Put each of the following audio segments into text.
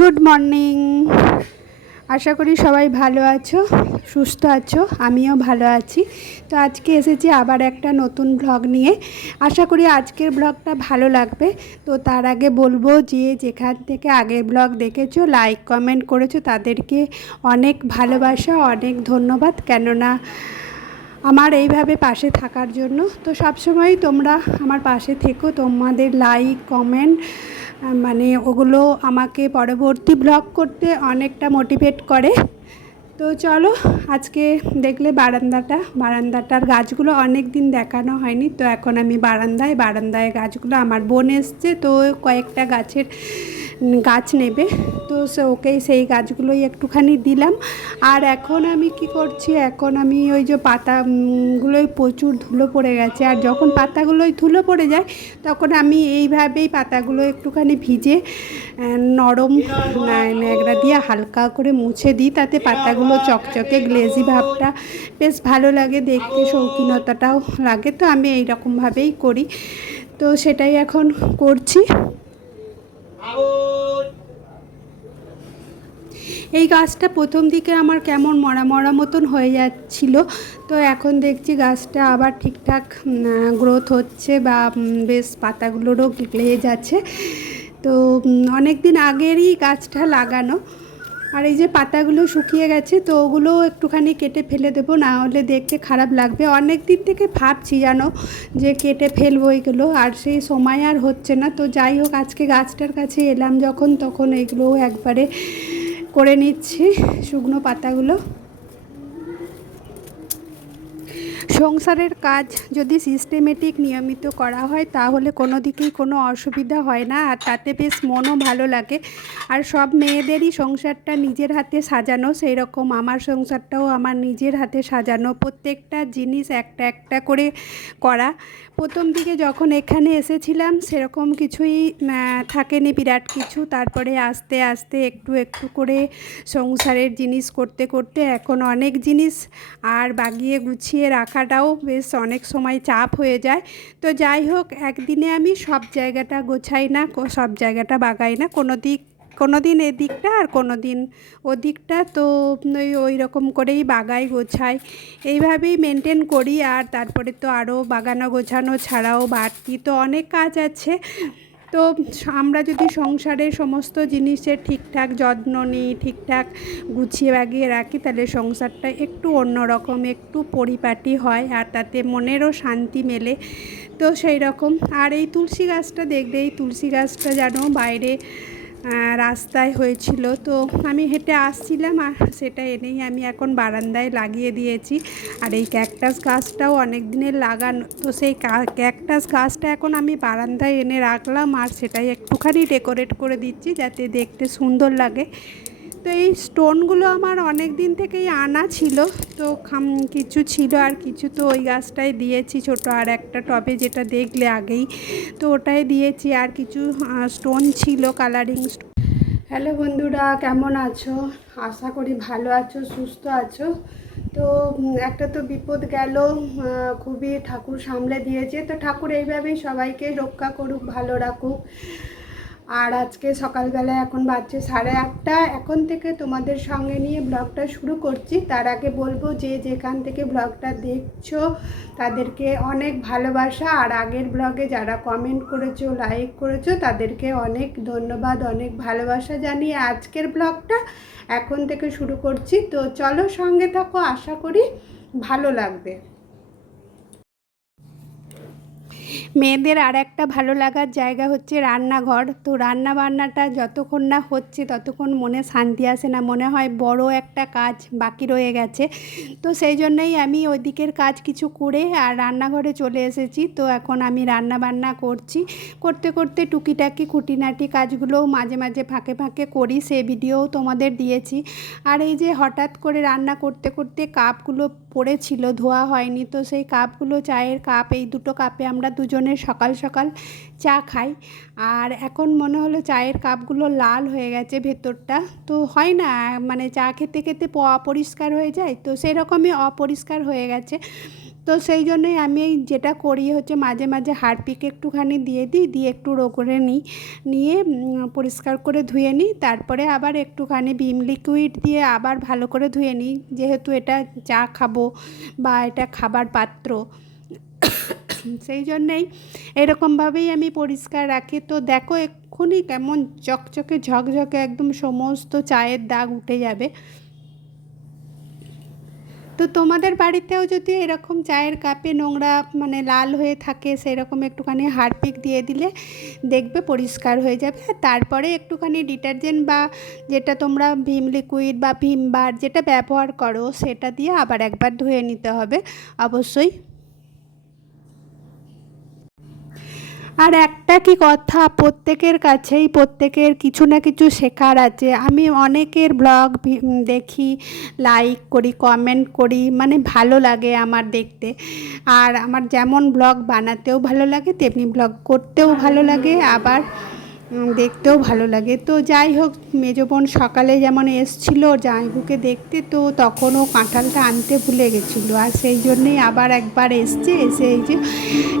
Good morning. আশা করি সবাই ভালো আছো, সুস্থ আছো। আমিও ভালো আছি। তো আজকে এসেছি আবার একটা নতুন ব্লগ নিয়ে। আশা করি আজকের ব্লগটা ভালো লাগবে। তো তার আগে বলবো, যে যেখান থেকে আগের ব্লগ দেখেছো, লাইক কমেন্ট করেছো, তাদেরকে অনেক ভালোবাসা, অনেক ধন্যবাদ। কেননা আমার এইভাবে পাশে থাকার জন্য। তো সবসময় তোমরা আমার পাশে থেকো। তোমাদের লাইক কমেন্ট মানে ওগুলো আমাকে পরবর্তী ব্লগ করতে অনেকটা মোটিভেট করে। তো চলো, আজকে দেখলে বারান্দাটার গাছগুলো অনেক দিন দেখানো হয়নি। তো এখন আমি বারান্দায় গাছগুলো, আমার বোন এসছে, তো কয়েকটা গাছ নেবে। তো ওকেই সেই গাছগুলোই একটুখানি দিলাম। আর এখন আমি কি করছি, এখন আমি ওই যে পাতাগুলোই প্রচুর ধুলো পড়ে গেছে। আর যখন পাতাগুলোই ধুলো পড়ে যায়, তখন আমি এইভাবেই পাতাগুলো একটুখানি ভিজে নরম ন্যাকড়া দিয়ে হালকা করে মুছে দিই। তাতে পাতাগুলো চকচকে গ্লেজি ভাবটা বেশ ভালো লাগে দেখতে, শৌখিনতাটাও লাগে। তো আমি এইরকমভাবেই করি। তো সেটাই এখন করছি। এই গাছটা প্রথম দিকে আমার কেমন মরা মতন হয়ে যাচ্ছিল। তো এখন দেখছি গাছটা আবার ঠিকঠাক গ্রোথ হচ্ছে, বা বেশ পাতাগুলোরও গ্লেজ আছে। তো অনেক দিন আগেরই গাছটা লাগানো। আর এই যে পাতাগুলো শুকিয়ে গেছে, তো ওগুলো একটুখানি কেটে ফেলে দেবো, না হলে দেখতে খারাপ লাগবে। অনেক দিন থেকে ভাবছি জানো, যে কেটে ফেলবো এগুলো, আর সেই সময় আর হচ্ছে না। তো যাই হোক, আজকে গাছটার কাছে এলাম যখন, তখন এগুলো একবারে করে নিচ্ছি, শুকনো পাতাগুলো। সংসারের কাজ যদি সিস্টেমেটিক নিয়মিত করা হয়, তাহলে কোনো দিকেই কোনো অসুবিধা হয় না, আর তাতে বেশ মনও ভালো লাগে। আর সব মেয়েদেরই সংসারটা নিজের হাতে সাজানো, সেই রকম আমার সংসারটাও আমার নিজের হাতে সাজানো। প্রত্যেকটা জিনিস একটা একটা করে করা। প্রথম দিকে যখন এখানে এসেছিলাম, সেরকম কিছুই থাকেনি বিরাট কিছু। তারপরে আস্তে আস্তে একটু একটু করে সংসারের জিনিস করতে করতে এখন অনেক জিনিস আর বাগিয়ে গুছিয়ে রাখাটাও বেশ অনেক সময় চাপ হয়ে যায়। তো যাই হোক, একদিনে আমি সব জায়গাটা গোছাই না, সব জায়গাটা বাগাই না। কোনো দিন এদিকটা আর কোনো দিন ওদিকটা। তো ওই রকম করেই বাগাই গোছাই, এইভাবেই মেনটেন করি। আর তারপরে তো আরও বাগানো গোছানো ছাড়াও বাড়তি তো অনেক কাজ আছে। তো আমরা যদি সংসারের সমস্ত জিনিসের ঠিকঠাক যত্ন নিই, ঠিকঠাক গুছিয়ে বাগিয়ে রাখি, তাহলে সংসারটা একটু অন্যরকম, একটু পরিপাটি হয়, আর তাতে মনেরও শান্তি মেলে। তো সেই রকম। আর এই তুলসী গাছটা দেখবে, এই তুলসী গাছটা যেন বাইরে রাস্তায় হয়েছিল, তো আমি হেঁটে আসছিলাম, আর সেটা এনেই আমি এখন বারান্দায় লাগিয়ে দিয়েছি। আর এই ক্যাকটাস গাছটাও অনেক দিনের লাগানো, তো সেই ক্যাকটাস গাছটা এখন আমি বারান্দায় এনে রাখলাম, আর সেটাই একটুখানি ডেকোরেট করে দিচ্ছি, যাতে দেখতে সুন্দর লাগে। তো এই স্টোনগুলো আমার অনেক দিন থেকেই আনা ছিল। তো কিছু ছিল, আর কিছু তো ওই গাছটায় দিয়েছি ছোট আর একটা টবে, যেটা দেখলে আগেই, তো ওটাই দিয়েছি। আর কিছু স্টোন ছিল, কালারিং স্টোন। হ্যালো বন্ধুরা, কেমন আছো? আশা করি ভালো আছো, সুস্থ আছো। তো একটা তো বিপদ গেল, খুবই ঠাকুর সামলে দিয়েছে। তো ঠাকুর এইভাবেই সবাইকে রক্ষা করুক, ভালো রাখুক। আর আজকে সকালবেলায় এখন বাজছে 8:30, এখন থেকে তোমাদের সঙ্গে নিয়ে ব্লগটা শুরু করছি। তার আগে বলবো, যে যেখান থেকে ব্লগটা দেখছো, তাদেরকে অনেক ভালোবাসা। আর আগের ব্লগে যারা কমেন্ট করেছো, লাইক করেছো, তাদেরকে অনেক ধন্যবাদ, অনেক ভালোবাসা জানিয়ে আজকের ব্লগটা এখন থেকে শুরু করছি। তো চলো, সঙ্গে থাকো, আশা করি ভালো লাগবে। মেয়েদের আর একটা ভালো লাগার জায়গা হচ্ছে রান্নাঘর। তো রান্না বান্নাটা যতক্ষণ না হচ্ছে, ততক্ষণ মনে শান্তি আসে না, মনে হয় বড় একটা কাজ বাকি রয়ে গেছে। তো সেই জন্যই আমি ওই দিকের কাজ কিছু করে আর রান্নাঘরে চলে এসেছি। তো এখন আমি রান্না বান্না করছি, করতে করতে টুকিটাকি খুঁটিনাটি কাজগুলোও মাঝে মাঝে ফাঁকে ফাঁকে করি, সে ভিডিওও তোমাদের দিয়েছি। আর এই যে হঠাৎ করে রান্না করতে করতে কাপগুলো পড়েছিল, ধোয়া হয়নি, তো সেই কাপগুলো, চায়ের কাপ, এই দুটো কাপে আমরা দুজনে সকাল সকাল চা খাই। আর এখন মনে হলো চায়ের কাপগুলো লাল হয়ে গেছে ভেতরটা। তো হয় না, মানে চা খেতে খেতে অপরিষ্কার হয়ে যায়, তো সেরকমই অপরিষ্কার হয়ে গেছে। তো সেই জন্যই আমি এই যেটা করি হচ্ছে মাঝে মাঝে হারপিক একটুখানি দিয়ে দিই, দিয়ে একটু রো করে নিই, নিয়ে পরিষ্কার করে ধুয়ে নিই, তারপরে আবার একটুখানি ভিম লিকুইড দিয়ে আবার ভালো করে ধুয়ে নিই, যেহেতু এটা চা খাবো বা এটা খাবার পাত্র, সেই জন্যেই এরকমভাবেই আমি পরিষ্কার রাখি। তো দেখো এক্ষুনি কেমন চকচকে ঝকঝকে একদম সমস্ত চায়ের দাগ উঠে যাবে। তো তোমাদের বাড়িতেও যদি এরকম চায়ের কাপে নোংরা মানে লাল হয়ে থাকে, সেরকম একটুখানি হারপিক দিয়ে দিলে দেখবে পরিষ্কার হয়ে যাবে। তারপরে একটুখানি ডিটারজেন্ট বা যেটা তোমরা ভিম লিকুইড বা ভিম বার যেটা ব্যবহার করো সেটা দিয়ে আবার একবার ধুয়ে নিতে হবে অবশ্যই। আর একটা কি কথা, প্রত্যেকের কাছেই প্রত্যেকের কিছু না কিছু শেখার আছে। আমি অনেকের ব্লগ দেখি, লাইক করি, কমেন্ট করি, মানে ভালো লাগে আমার দেখতে। আর আমার যেমন ব্লগ বানাতেও ভালো লাগে, তেমনি ব্লগ করতেও ভালো লাগে, আবার দেখতেও ভালো লাগে। তো যাই হোক, মেজো বোন সকালে যেমন এসেছিলো জামাইবাবুকে দেখতে, তো তখনও কাঁঠালটা আনতে ভুলে গেছিলো, আর সেই জন্যেই আবার একবার এসছে, এসে এই যে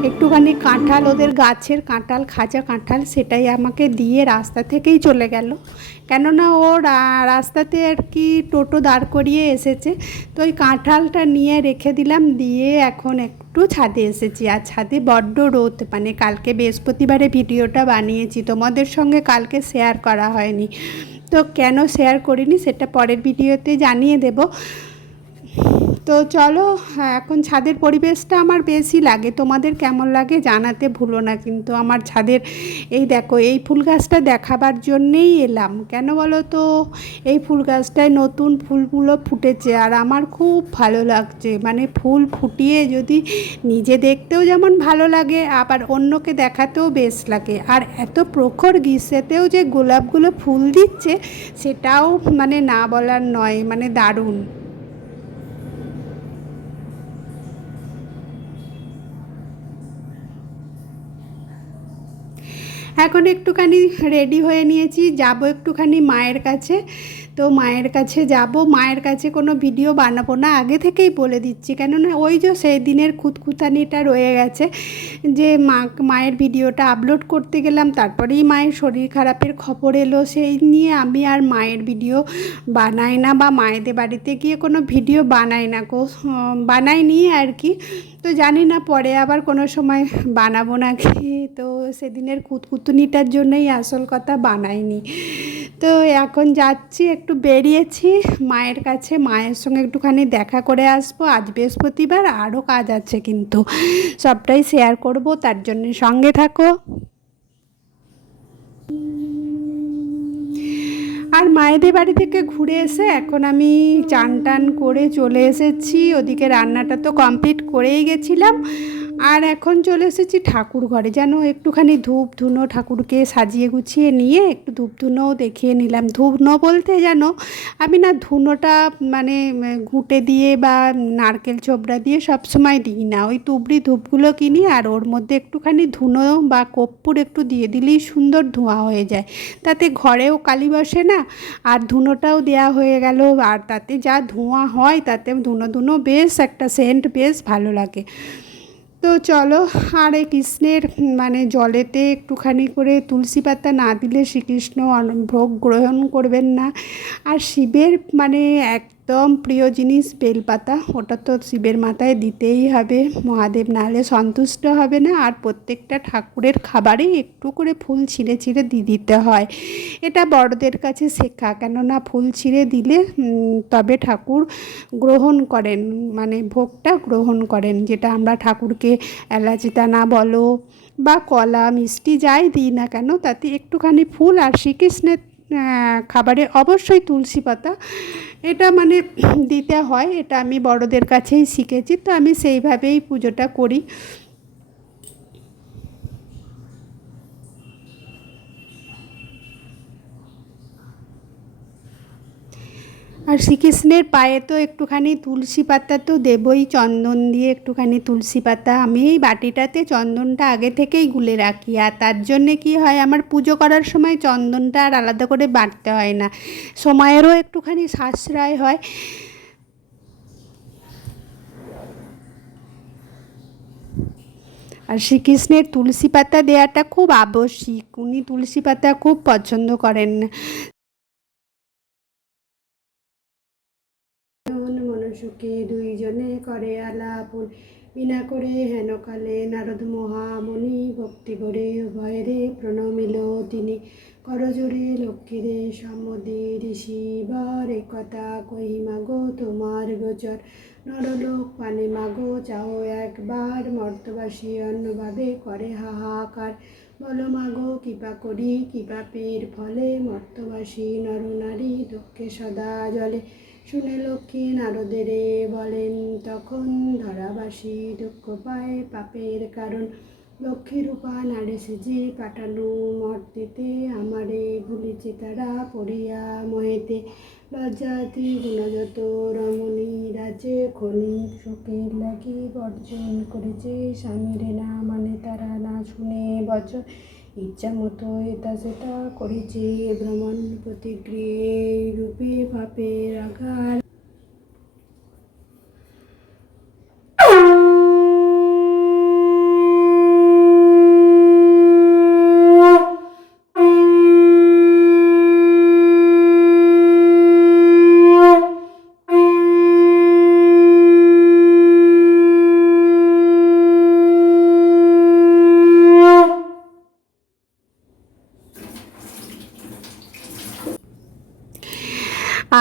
একটুখানি কাঁঠাল, ওদের গাছের কাঁঠাল, খাজা কাঁঠাল, সেটাই আমাকে দিয়ে রাস্তা থেকেই চলে গেল। কেননা ও রাস্তাতে আর কি টোটো দাঁড় করিয়ে এসেছে, তো ওই কাঁঠালটা নিয়ে রেখে দিলাম, দিয়ে এখন একটু ছাদে এসেছি। আর ছাদে বড্ড রোদ, মানে কালকে বৃহস্পতিবারে ভিডিওটা বানিয়েছি, তোমাদের সঙ্গে কালকে শেয়ার করা হয়নি। তো কেন শেয়ার করিনি সেটা পরের ভিডিওতে জানিয়ে দেব। তো চলো, এখন ছাদের পরিবেশটা আমার বেশি লাগে, তোমাদের কেমন লাগে জানাতে ভুলো না কিন্তু। আমার ছাদের এই দেখো, এই ফুল গাছটা দেখাবার জন্যেই এলাম, কেন বলো তো, এই ফুল গাছটায় নতুন ফুলগুলো ফুটেছে আর আমার খুব ভালো লাগছে। মানে ফুল ফুটিয়ে যদি নিজে দেখতেও যেমন ভালো লাগে, আবার অন্যকে দেখাতেও বেশ লাগে। আর এত প্রখর গ্রীষ্মেতেও যে গোলাপগুলো ফুল দিচ্ছে সেটাও মানে না বলার নয়, মানে দারুণ। এখন একটুখানি রেডি হয়ে নিয়েছি, যাব একটুখানি মায়ের কাছে। তো মায়ের কাছে যাব, মায়ের কাছে কোনো ভিডিও বানাবো না, আগে থেকেই বলে দিচ্ছি, কেননা ওই যে সেই দিনের খুঁতখুঁতানিটা রয়ে গেছে, যে মায়ের ভিডিওটা আপলোড করতে গেলাম, তারপরেই মায়ের শরীর খারাপের খবর এলো, সেই নিয়ে আমি আর মায়ের ভিডিও বানাই না, বা মায়েদের বাড়িতে গিয়ে কোনো ভিডিও বানাই না, বানাইনি আর কি। তো জানি না পরে আবার কোনো সময় বানাবো নাকি, তো সেদিনের কুতকুতুনিটার জন্যই আসল কথা বানাইনি। তো এখন যাচ্ছি, একটু বেরিয়েছি মায়ের কাছে, মায়ের সঙ্গে একটুখানি দেখা করে আসবো। আজ বৃহস্পতিবার, আরও কাজ আছে কিন্তু, সবটাই শেয়ার করব, তার জন্য সঙ্গে থাকো। আর মায়েদের বাড়ি থেকে ঘুরে এসে এখন আমি চান টান করে চলে এসেছি, ওদিকে রান্নাটা তো কমপ্লিট করেই গেছিলাম। আর এখন চলে এসেছি ঠাকুর ঘরে, যেন একটুখানি ধূপ ধুনো ঠাকুরকে সাজিয়ে গুছিয়ে নিয়ে একটু ধূপ ধুনোও দেখিয়ে নিলাম। ধুনো বলতে যেন আমি না ধুনোটা মানে ঘুঁটে দিয়ে বা নারকেল ছোবড়া দিয়ে সবসময় দিই না, ওই তুবড়ি ধূপগুলো কিনি, আর ওর মধ্যে একটুখানি ধুনো বা কর্পূর একটু দিয়ে দিলেই সুন্দর ধোঁয়া হয়ে যায়, তাতে ঘরেও কালি বসে না, আর ধুনোটাও দেয়া হয়ে গেল, আর তাতে যা ধোঁয়া হয় তাতে ধুনো ধুনো বেশ একটা সেন্ট, বেশ ভালো লাগে। তো চলো, আর এই কৃষ্ণের মানে জলেতে একটুখানি করে তুলসী পাতা না দিলে শ্রীকৃষ্ণ ভোগ গ্রহণ করবেন না। আর শিবের মানে একদম প্রিয় জিনিস বেলপাতা, ওটা তো শিবের মাথায় দিতেই হবে, মহাদেব নাহলে সন্তুষ্ট হবে না। আর প্রত্যেকটা ঠাকুরের খাবারে একটু করে ফুল ছিঁড়ে ছিঁড়ে দিয়ে দিতে হয়, এটা বড়দের কাছে শেখা, কেননা ফুল ছিঁড়ে দিলে তবে ঠাকুর গ্রহণ করেন, মানে ভোগটা গ্রহণ করেন, যেটা আমরা ঠাকুরকে এলাচি দানা বলো বা কলা মিষ্টি যাই দিই না কেন, তাতে একটুখানি ফুল, আর শ্রীকৃষ্ণের খাবারে অবশ্যই তুলসী পাতা, এটা মানে দিতে হয়, এটা আমি বড়দের কাছেই শিখেছি, তো আমি সেইভাবেই পুজোটা করি। আর শ্রীকৃষ্ণের পায়ে তো একটুখানি তুলসী পাতা তো দেবই, চন্দন দিয়ে একটুখানি তুলসী পাতা, আমি এই বাটিটাতে চন্দনটা আগে থেকেই গুলে রাখি, আর তার জন্যে কি হয়, আমার পুজো করার সময় চন্দনটা আর আলাদা করে বাটতে হয় না, সময়েরও একটুখানি সাশ্রয় হয়। আর শ্রীকৃষ্ণের তুলসী পাতা দেওয়াটা খুব আবশ্যিক, উনি তুলসী পাতা খুব পছন্দ করেন। মনসুখে দুইজনে করে আলাপন, বিনা করে হেন কালে নারদ মহামণি, ভক্তি করে উভয়রে প্রণমিল তিনি। করজোরে লক্ষ্মীরে সম্মতি ঋষি বর, একথা কহি মাগো তোমার গোচর। নরলোক পানে মাগো চাও একবার, মর্তবাসী অন্যভাবে করে হাহাকার। বলো মাগো কৃপা করি কি পাপের ফলে, মর্তবাসী নরনারী দুঃখে সদা জলে। শুনে লক্ষ্মী নারদেরে বলেন তখন, ধরাবাসী দুঃখ পায় পাপের কারণ। লক্ষ্মী রূপা নারী সেজে পাঠালু মর্তেতে, আমারে ভুলিছে তারা পড়িয়া মহেতে। লজ্জাতি গুণযত রমণী রাজে, ক্ষণিক সুখের লাগি বর্জন করেছে, স্বামীর না মানে তারা না শুনে বচন। ইচ্ছা মতো এটা সেটা করেছে ভ্রমণ, প্রতিক্রিয়ে রূপে পাপের আঘাত।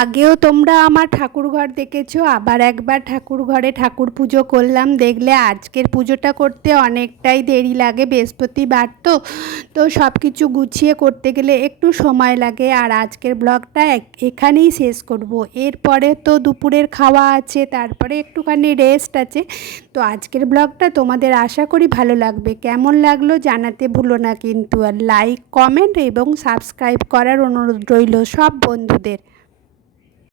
আগেও তোমরা আমার ঠাকুরঘর দেখেছো, আবার একবার ঠাকুরঘরে ঠাকুর পুজো করলাম। দেখলে আজকের পুজোটা করতে অনেকটাই দেরি লাগে, বৃহস্পতিবার তো সব কিছু গুছিয়ে করতে গেলে একটু সময় লাগে। আর আজকের ব্লগটা এখানেই শেষ করব। এরপরে তো দুপুরের খাওয়া আছে, তারপরে একটুখানি রেস্ট আছে। তো আজকের ব্লগটা তোমাদের আশা করি ভালো লাগবে। কেমন লাগলো জানাতে ভুলো না কিন্তু। আর লাইক, কমেন্ট এবং সাবস্ক্রাইব করার অনুরোধ রইল সব বন্ধুদের।